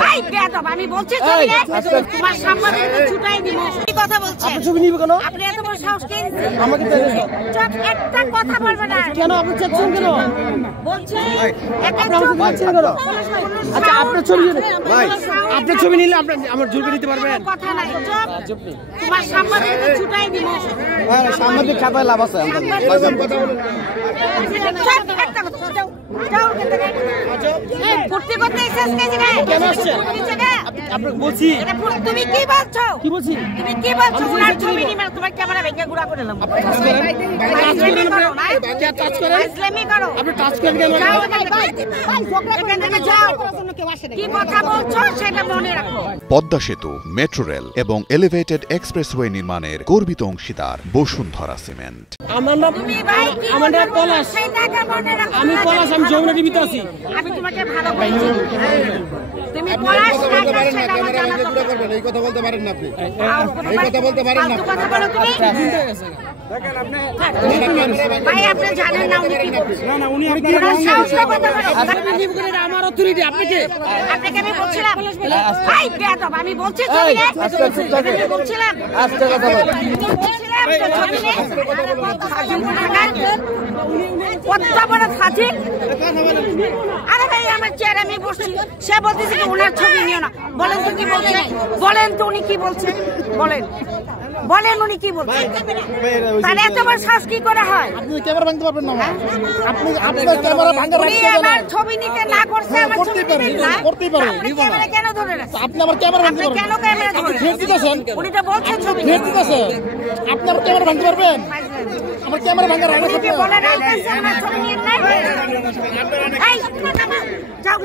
ভাই বেয়াদব আমি বলছি ছবি তোমার সাংবাদিক ছুটাই দিব কি কথা বলছেন আপনি ছবি নিবে কেন আপনি এত বড় সাহস কে দিয়েছেন আমাকে চট একটা কথা বলবে না কেন আপনি চাচ্ছেন কেন বলছি আপনি আমাকে চাচ্ছেন কেন আচ্ছা আপনার ছবি ভাই আপনার ছবি নিলে আপনি আমার ঝুলকে নিতে পারবেন কথা নাই চট তোমার সাংবাদিক ছুটাই দিব হ্যাঁ সাংবাদিক খাতায় লাভ আছে আমাদের কথা বলুন চট একটা কথা যাও যাও ফুর্তি করতে এসেছ কে জায়গায় কেন আসছে আপনি বলছি তুমি কি বলছো কি বলছি তুমি কি বলছো ওনার ছবি নিয়ে তোমার ক্যামেরা ভেঙে গুড়া করে দিলাম টাচ করেন ইসলামি করো আপনি টাচ করেন ক্যামেরা যাও কি কথা বলছো সেটা মনে রাখো পদ্মা সেতু, মেট্রো রেল এবং এলিভেটেড এক্সপ্রেসওয়ে নির্মাণের গর্বিত অংশীদার বসুন্ধরা সিমেন্ট। আমার নাম পলাশ, আমি পলাশ, আমি যমুনা টিভিতে আছি। আমি তোমাকে ভালো বলছি, তুমি পলাশ এই কথা বলতে পারেন না আপনি, এই কথা বলতে পারেন না। কথা বলো তুমি ভাই, আপনি জানেন না উনি কি বলছেন? না না উনি আমার অথরিটি। আপনাকে আপনাকে আমি বলছিলাম ভাই বেয়াদব আমি বলছি ছবি আমি বলছিলাম আস্তে কথা বল কত বড় ফাঁসি। আরে ভাই আমার চেয়ার আমি বসছি, সে বলতেছে কি ওনার ছবি নিও না। বলেন তো কি বলছেন, বলেন তো উনি কি বলছেন, বলেন বলেন উনি কি বলছেন। তাহলে এত বড় সাহস কি করে হয়? আপনি ক্যামেরা ভাঙতে পারবেন না, আপনি আপনার ক্যামেরা ভাঙার উনি আমার ছবি নিতে না করছে, আমার ছবি নিতে না করতেই পারেন। ক্যামেরা কেন ধরে রাখছেন? আপনি আমার ক্যামেরা ভাঙতে আপনি পারবেন, কেন ক্যামেরা ধরে ফের দিতেছেন, উনি তো বলছেন ছবি ফের দিতেছেন। আপনি আমার ক্যামেরা ভাঙতে পারবেন, আমার ক্যামেরা ভাঙার আগে উনি কি বলেন আমার ছবি নিয়ে নাই? এই যাও